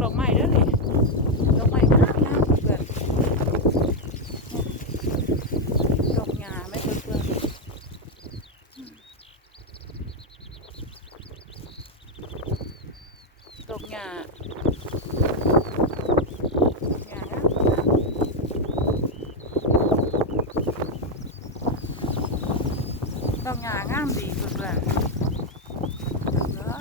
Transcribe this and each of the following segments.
ดอกไม้เด้อนี่ดอกไม้งามงามเพื่อนดอกหญ้าไหมเพื่อนเพื่อนดอกหญ้าดอกหญ้างามดีเพื่อนเพื่อนเด้อ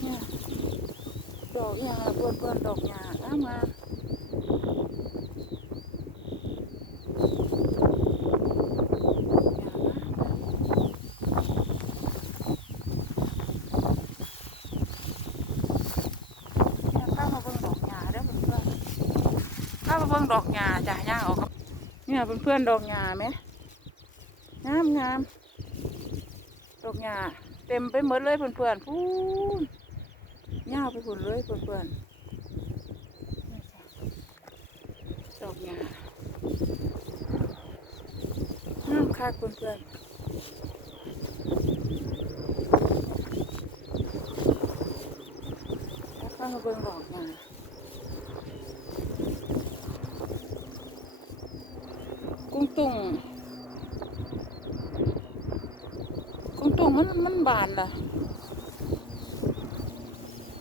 เนี่ยดอกยาเพื่อนเพื่อนดอกยาเอามาข้ามาเบิ่งดอกยาเด้อเพื่อน บ้างดอกยาจ้ะย่างออกครับเนี่ยเพื่อนๆดอกยาไหมงามงามดอกยาเต็มไปหมดเลยเพื่อนๆพูนย่าไปผุนเลยเพื่อนๆดอกหญ้าน้ำคักเพื่อนๆแล้วข้ามาเบิ่งดอกหญ้ากุ้งตุ่งกุ้งตุ่ง มันมันบานล่ะ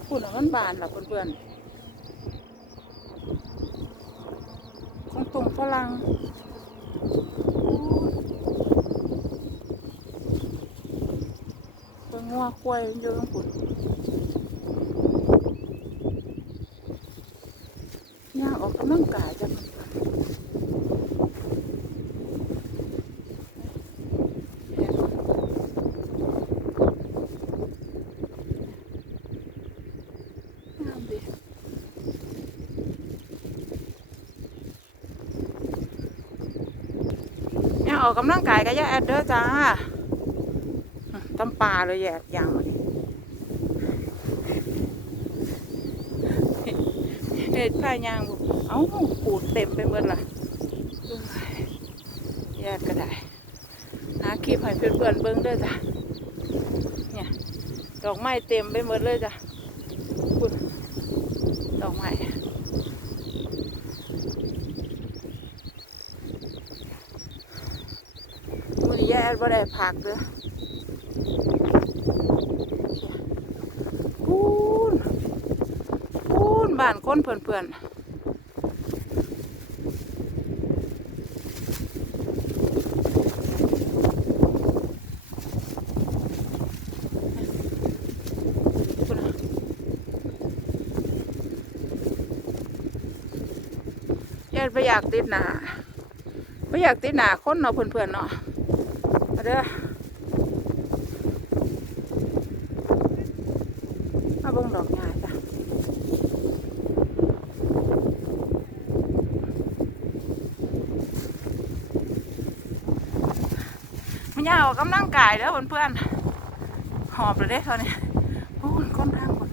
พูดแล้วมันบานล่ะเพื่อนๆของตุ่มฝรั่งเป็นงัวควายเยอะมากฝุ่นย่างออกกำลังกายจ้ะเพื่อนๆงามดีย่าง ออกกำลังกายกับย่าแอดเด้อจ้าตำปลาเลยแยกยางมาดิเฮ็ดข้ายางบุเอ้าปูดเต็มไปหมดล่ะโอ้ยแยกก็ได้หาคลิปให้เพื่อนๆเบิ่งเด้อจ้ะเนี่ยดอกไม้เต็มไปหมดเลยจ้ะดอกไม้มื้อนี้แย่ บ่ได้พักเด้อพูนพูนบ้านคนเพื่อนๆพูนน่ะญาติไปอยากติดหนาไปอยากติดหนาคนเนาะเพื่อนๆเนาะ เด้อมาบ่งดอกหญ้าจ้ะมันยาวกำลังกายเด้อเพื่อนๆหอบเลยเด้เท่านี้โอ้ยคนทางคน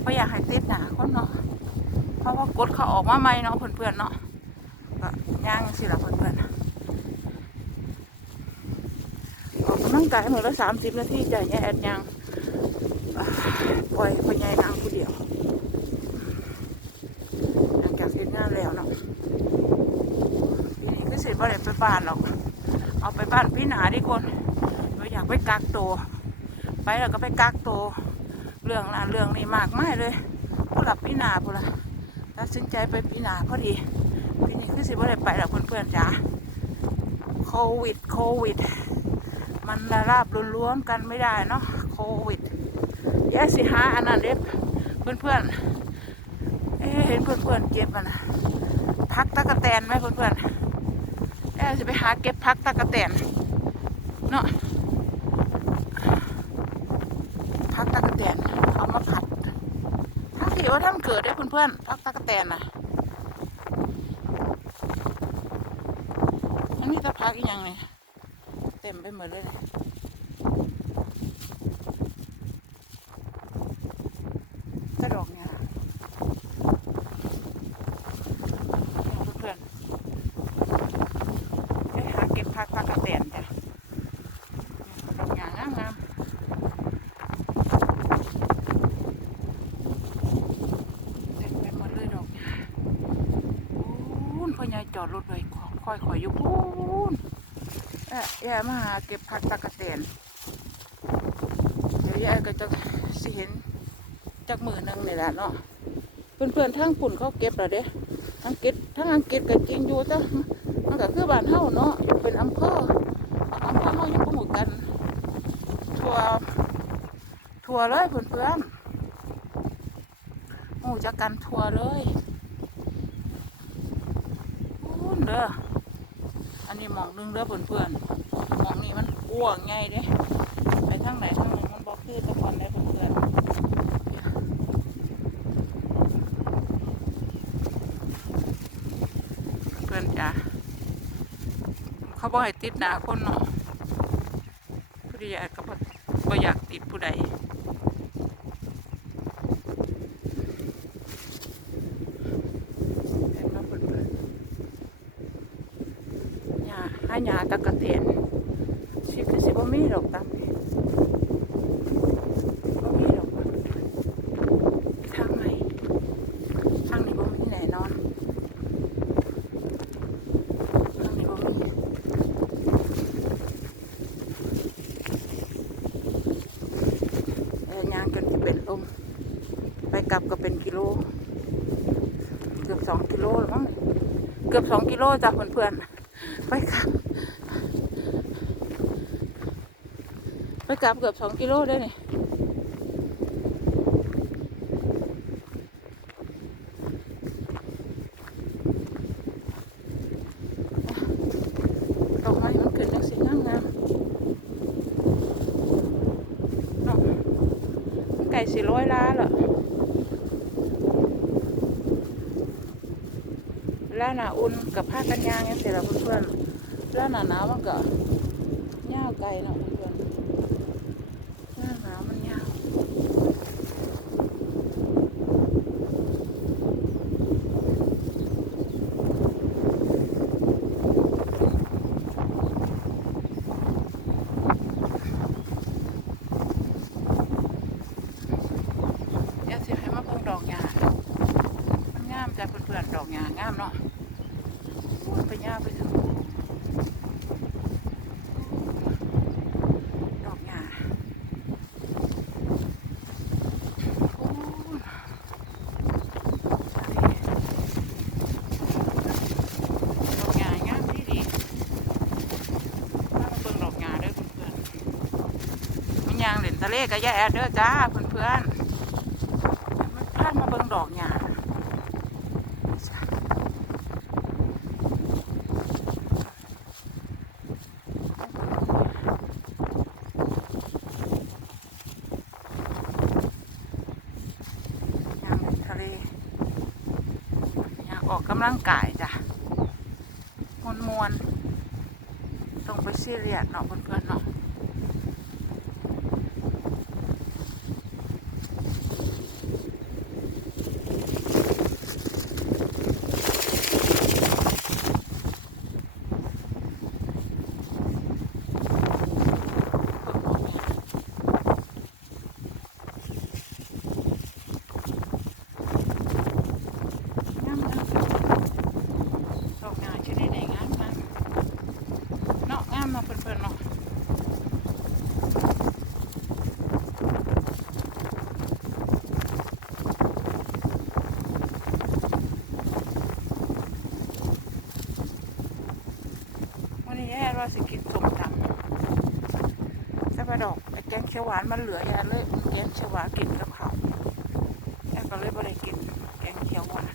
เพราะอยากให้ติดหนาคนเนาะเพราะว่ากดเขาออกมาใหม่เนาะเพื่อนๆเนาะก็ย่างสิละเพื่อนๆ ออกกำลังกายมือละสามสิบนาทีใจแย่แอดยังปล่อยพ่อใหญ่นางผู้เดียวหลังจากเสร็จงานแล้วเนาะปีนี้ก็เสร็จบ่ได้ไปบ้านหรอกเอาไปบ้านพี่หนาดีคนเราอยากไปกักตัวไปแล้วก็ไปกักตัวเรื่องนั้นเรื่องนี้มากมายเลยผู้หลับพี่หนาผู้ละตัดสินใจไปพี่หนาพอดีปีนี้คือสิบ่ได้ไปหรอกเพื่อนๆจ้าโควิดโควิด มันระลาบล้วนๆกันไม่ได้เนาะโควิดแย่สิหาอันนั้นเด็เพื่อนเพื่อนๆเเห็นเพื่อนเพื่อนๆเก็บมันพักตะกะแตนไหมเพื่อนเพื่อนๆแย่สิไปหาเก็บพักตะกะแตนเนาะพักตะกะแตนเอามาผัดทั้งที่ว่าท่านเกิดได้เพื่อนเพื่อนๆพักตะกะแตนนะมันมีแตะพักอีกอย่างเลย เต็มไปหมดเลยเลยกระดอกเนี่ยเพื่อนกแตนจ้ะดอกหญ้างงามเต็มไปหมดเลยดอกหญ้าพูนพ่อใหญ่จอดรถไว้คอยคอยอยู่พู แย่มาหาเก็บผักตะกะแตนเดี๋ยวยายก็จะสิเห็นจากมือหนึงนี่แหละเนาะเพื่อนๆทั้งปุ่นเขาเก็บแล้วเด้อังกฤษทั้งอังกฤษก็จริงอยู่แต่มันก็คือบ้านเฮาเนาะอยู่เป็นอำเภออำเภอเฮายังบ่ฮู้กัน ทั่วทั่วเลยเพื่อนๆฮู้จักกันทั่วเลยพูนเด้ออันนี้มองหนึงเด้อเพื่อนๆ มองนี้มันอ้วงง่ายเด้ไปทางไหนทางหนึงมันบ่คือตะกอนได้เพื่อนเพื่อนจ้ะเขาบอกให้ติดหนาคนเนาะผู้ใดอยากก็บ่บ่อยากติดผู้ใดเห็นมาเพื่อนเพื่อนหญ้าหาหญ้าตะกะเตียนสิคือสิบ่มีดอกตามนี้บ่มีดอกว่ะทางไหนทางนี้บ่มีแน่นอน ทางนี้บ่มีเอ่อยางจนจะเป็นลม ไป กลับก็เป็นกิโล เกือบสองกิโลแล้วมั้งเกือบสองกิโลจ้ะเพื่อนๆไปกลับ ไปกลับเกือบสองกิโลได้นี่ดอกไม้มันขึ้นจังสีงามงามๆเนาะมันไก่สีร้อยล้าเหรอเวลา หนาอุ่นกับผ้ากันยางยังเสร็จแล้วเพื่อนๆเวลาหนาหนาวมันก็ยาวไกลเนาะเพื่อนๆหน้าหนาวมันยาวเดี๋ยวสิให้มาเบิ่งดอกหญ้ามันงามจ้ะเพื่อนๆดอกหญ้างามเนาะโอ้ยไปยาวไปถึงดอกหญ้าโอ้ยดอกหญ้างามดีดีมาเบิ่งดอกหญ้าเด้อเพื่อนๆ มันยางเล่นทะเลก็แย่เด้อจ้าเพื่อนๆมันพลาดมาเบิ่งดอกหญ้าย่าในทะเลย่าออกกำลังกายจ้ะมวนมวนๆต้องไปซีเรียสเนาะเพื่อนๆเนาะ งามงามดอกงามชนิดไหนงามงามเนาะงามเนาะเพื่อนๆเนาะ วันนี้แย่เราสิกินส้มตำแต่ว่าดอกไอแกงเขียวหวานมันเหลืออย่าเลยแกงเขียวหวานกินกับข้าวแย่ก็เลยไม่ได้กินแกงเขียวหวาน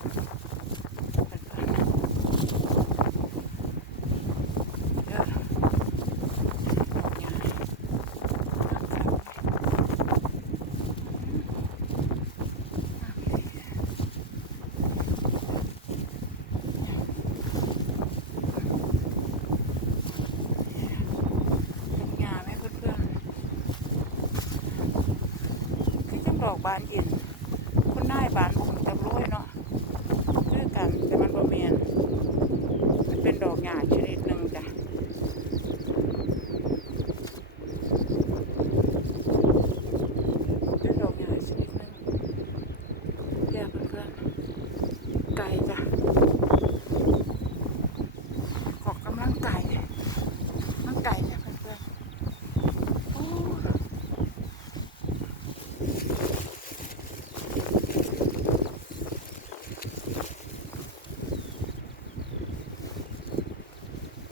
งามไหมเพื่อนๆคือจังดอก บานเย็นคุณนายบานบุญจะรวยเนาะคือกันแต่มันบ่เมียนมันเป็นดอกหญ้าชนิดหนึ่งจ้ะ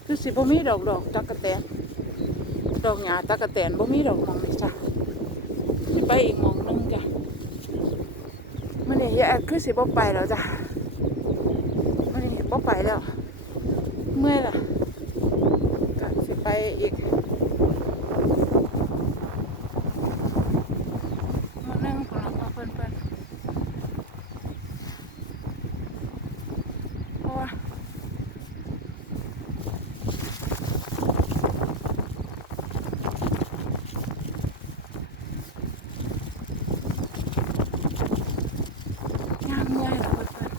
คือ สิบ่มีดอกดอกตะกะแตนดอกหญ้าตะกะแตนบ่มีดอกมองนี่จ้ะสิไปอีกมองหนึงจ้ะมันนี่ยายคือสิบ่ไปแล้วจ้ะมันนี่บ่ไปแล้วเมื่อยล่ะก็สิไปอีกมานั่งคนละมาเพิ่นเพิ่นเพราะว่างานเมื่อยล่ะเพิ่นเพิ่น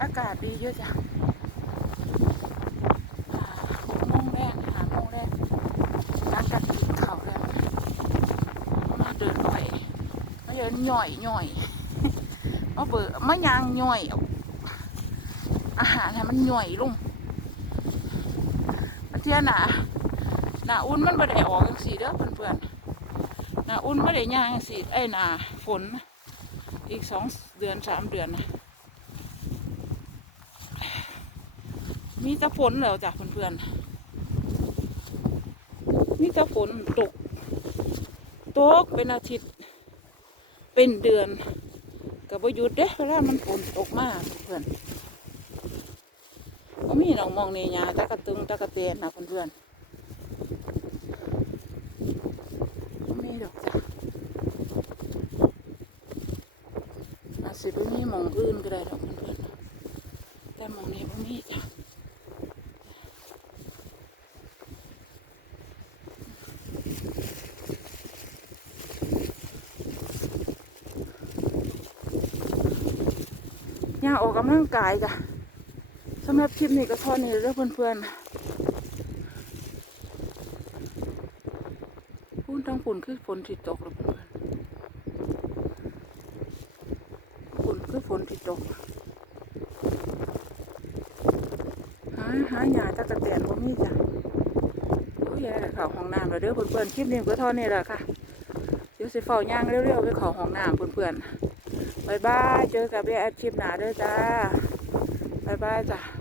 อากา ศดีเยอะจ้ะอาหกโมงแรกหาโมงแรกร้านกันกินข้าวแล้วมาเดินไปมาเดินหน่อยหน่อยมาเบิดมายางหน่อย อาหารให้มันหน่อยลงมาเที่ยหนาหนาอุ่นมันไม่ได้ออกจังสีเด้อเพื่อนๆหนาอุ่นไม่ได้ย่างสีไอ้ยหนาฝนอีกสองเดือนสามเดือนนะ มีแต่ฝนแล้วจ้ะเพื่อนๆมีแต่ฝนตก ตกเป็นอาทิตย์ เป็นเดือนก็บ่หยุดเด้เวลามันฝนตกมากเพื่อนก็มีน้องมองในยาตะกะตึงตะกะเตนนะเพื่อนๆบ่มีดอกจ้ะอาจสิบ่มีมองอื่นก็ได้ดอกเพื่อนๆแต่มองนี้บ่มีจ้ะ อกกำลังกายจ้ะสำหรับคลิปนี้ก็เท่านี้เด้อเพื่อนๆพูนทั้งฝุ่นคือฝนที่ตกแล้วเพื่อนฝุ่นคือฝนที่ตก หาหาหยาตะกะแตนบ่มีจ้ะโอ้ยายเข้าห้องน้ำแล้วเด้อเพื่อนๆคลิปนี้ก็เท่านี้แหละค่ะ เดี๋ยวสิเฝ้าย่างเร็วๆไปเข้าห้องน้ำเพื่อนๆ บายบาย เจอกับเบียแอดคลิปหนาเด้อจ้าบายบายจ้ะ